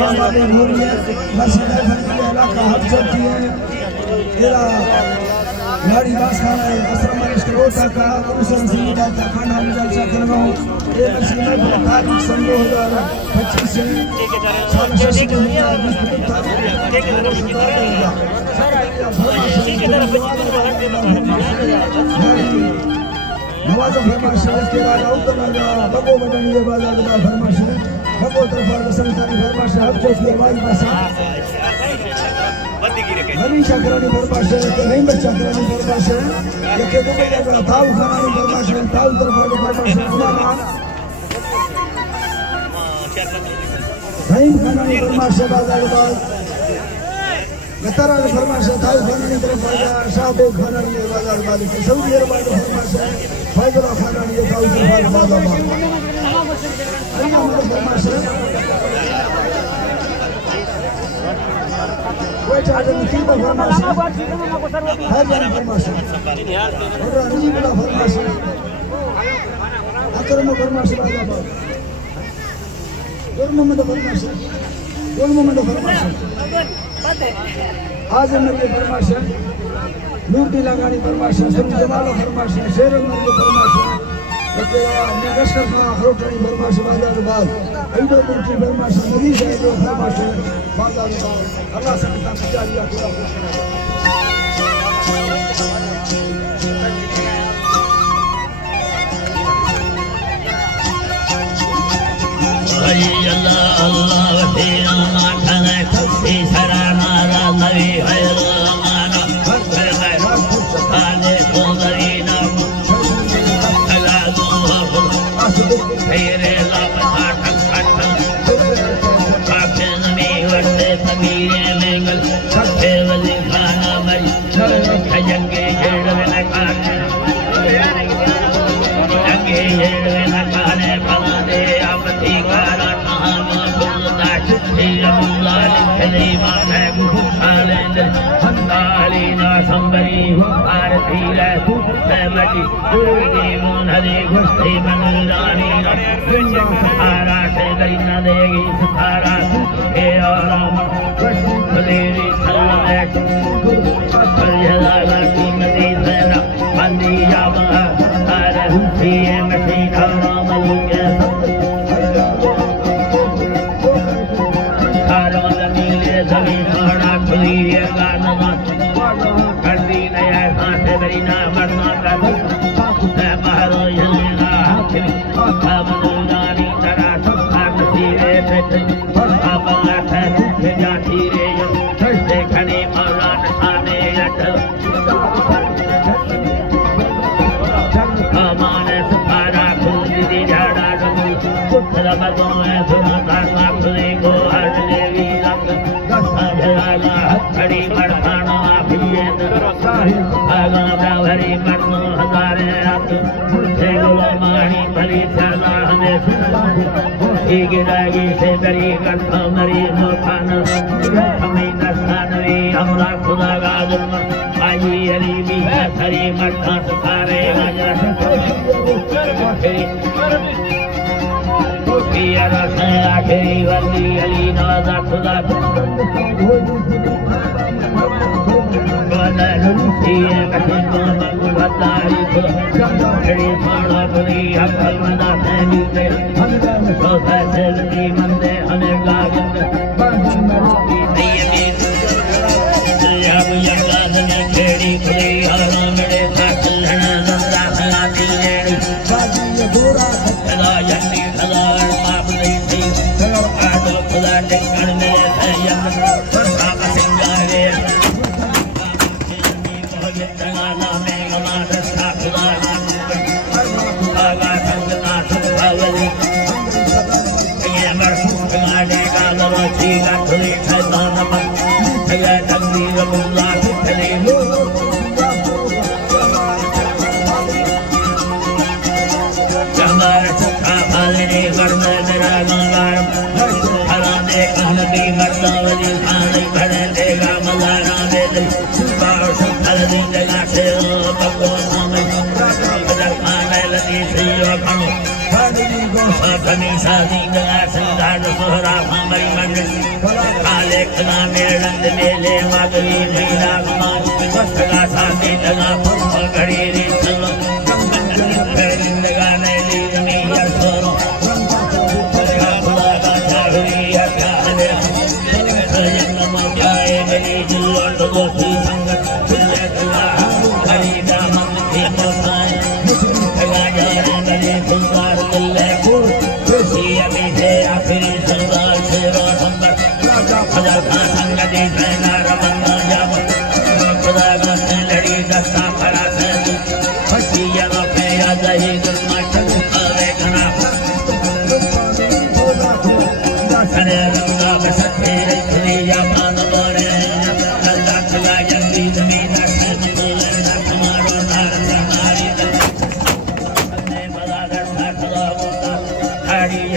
हमारी हो रही है मस्जिद इलाका हद चलती है एरा गाड़ी बास खाना है असरम इस्तेरोता का उसन सीधा खाना हम जलसा करना ये मस्जिद में तारीख संडे 2025 से साल से शुरू हुआ नवाज फरमाश के राजा उतरागा बगो बटनी के बाद आगा फरमाश बगो तरफा संसारी फरमाश हब जो की आवाज बसा हरी चक्रानी फरमाश नहीं बच्चा चक्रानी फरमाश ये के तो भाई अगर ताऊ खानानी फरमाश ताऊ तरफा फरमाश गुलाम नहीं खानानी फरमाश बाद आगा गतरा फरमाश ताऊ खानानी तरफा शाबे खानानी बाद आगा सऊदी अरब फरमाश फाइबरा खानानी ये ताऊ तरफा बाद आगा अल्लाह मदद फरमाश कोई चाहे नहीं तो फरमाश हर जगह फरमाश और रजी बड़ा फरमाश अकरम फरमाश राजा बाबा और मोहम्मद फरमाश आज नबी फरमाश नूरती लगानी फरमाश सुन जमाल फरमाश शेर नबी फरमाश के नगशर का रोटनी फरमाश बाजार बाद ऐदो मुर्ची फरमाश नबी से जो फरमाश बाजार बाद अल्लाह से का जारिया पूरा अल्लाह अल्लाह वे अल्लाह खाने खुशी सराना नबी हैराना खाने को दरीना अल्लाह तेरे लापता ठक काफिर में वटे तमीरे मंगल सबसे वली खाना मरी जंगे जेड़ न खाने जंगे जेड़ न खाने फला दे आपती कारा कहाना खुदा छुट्टी अल्लाह लिखले माने गुखालेंद हंदाली ना संबरी आरती रे तू मटी कोई देवन हरे गुस्ती मनरानी दुनिया सहारा से गरीना देगी सहारा हे आराम खुलेरी सल्लत फलजला की मदी सरा बंदी जावा सारे हुसी मसीना रामल के सारा जमीले जमीन खड़ा खुली है गाना करदी नया सांसे गरीना मरना का महरो यलेना हाकिम मनरानी तरा सबका नसीबे पे बाबा है के जाती रे सस्ते खने मौला खाने अट माने सहारा खुद दी झाड़ा जमी पुत्र मदों है सुना खुदी को हर देवी रंग रसा भराला खड़ी मरखाना फिए आगा भरी मरनो हजारे रंग मुझे गुलामानी भली सला हमें की गिरागी से दरी करता मरी नो खाना हमें नसानवी हमरा खुदा गाजुम आई अली भी हरी मरखा सारे मजा किया रसा आखिरी वली अली नाजा खुदा बना लुटी है कठिन मंगल बताई खड़ी खाना बुरी अकल मना सैनी से तो फैसे दी मंदे हमें गागन जब यंगाद में खेड़ी खुली हरा मेरे साथ लड़ना नंदा खलाती लेनी बाजी ये बुरा खला जन्नी खला माप नहीं थी आदो खुदा टिकन मेरे थे यंग फरसा का सिंगारे तंगाला में गमा दस्ता खुदा आगा संगना सुखावली ये मरसूख गाने का लड़ाची का खुली शैतान मन ये तकदीर अल्लाह की खली हमारे सुखा फालने करने मेरा गंगार हराने कहलती मर्दावली खाने खड़े देगा मजारा दे दे बार सुखल दी जगा से बको सामने खाने लगी श्रीयो खनो फाड़ी को साधनी शादी जगा से दाद सोहरा हमारी मन काले खना मेरंद मेले माधवी मीरा कुमार सगा साथी लगा घड़ी रे चलो लगाने ली जमीन सोरो Hare